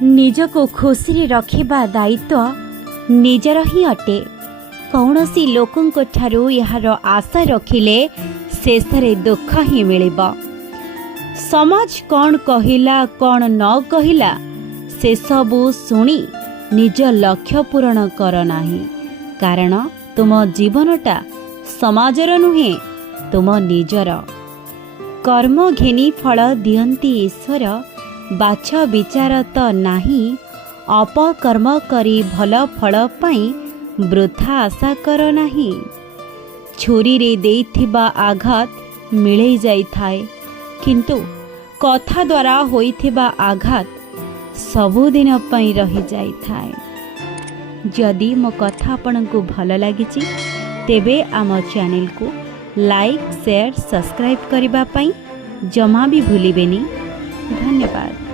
ନିଜକୁ ଖୁସିରେ ରଖିବା ଦାୟିତ୍ୱ ନିଜର ହିଁ ଅଟେ। କୌଣସି ଲୋକଙ୍କ ଠାରୁ ଏହାର ଆଶା ରଖିଲେ ଶେଷରେ ଦୁଃଖ ହିଁ ମିଳିବ। ସମାଜ କ'ଣ କହିଲା କ'ଣ ନ କହିଲା ସେସବୁ ଶୁଣି ନିଜ ଲକ୍ଷ୍ୟ ପୂରଣ କର ନାହିଁ। କାରଣ ତୁମ ଜୀବନଟା ସମାଜର ନୁହେଁ, ତୁମ ନିଜର। କର୍ମ ଘେନି ଫଳ ଦିଅନ୍ତି ଈଶ୍ୱର, ବାଛ ବିଚାର ତ ନାହିଁ। ଅପକର୍ମ କରି ଭଲ ଫଳ ପାଇଁ ବୃଥା ଆଶା କର ନାହିଁ। ଛୁରୀରେ ଦେଇଥିବା ଆଘାତ ମିଳେଇ ଯାଇଥାଏ, କିନ୍ତୁ କଥା ଦ୍ୱାରା ହୋଇଥିବା ଆଘାତ ସବୁଦିନ ପାଇଁ ରହିଯାଇଥାଏ। ଯଦି ମୋ କଥା ଆପଣଙ୍କୁ ଭଲ ଲାଗିଛି ତେବେ ଆମ ଚ୍ୟାନେଲକୁ ଲାଇକ୍, ସେୟାର, ସବସ୍କ୍ରାଇବ୍ କରିବା ପାଇଁ ଜମା ବି ଭୁଲିବେନି। ଧନ୍ୟବାଦ।